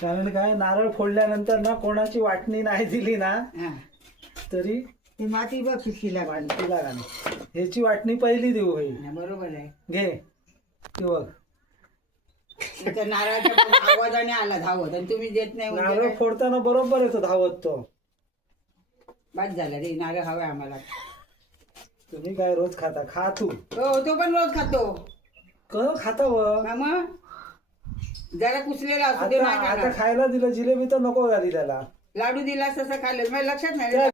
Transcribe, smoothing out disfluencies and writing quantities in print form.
कारण काय नारळ फोडल्यानंतर ना कोणाची वाटणी नाही दिली ना तरी ती माती बघ कितीला वाटणीला घाल. ह्याची वाटणी पहिली देऊ होई. बरोबर आहे. घे ती बघ. तर नारळाच्या आवाजाने आला धावत आणि तुम्ही देत नाही म्हणजे नारळ काय? फोडताना बरोबर येतो धावत तो. बाद झाला रे, नारळ हवाय आम्हाला. तुम्ही काय रोज खाता? खा तू. हो तो पण रोज खातो. खाता व मग जरा कुसलेला असतो ते आता नाही आता खाणार. खायला दिलं जिलेबी तर नको झाली त्याला. लाडू दिलास तसं खाल्लं माझ्या लक्षात नाही रे.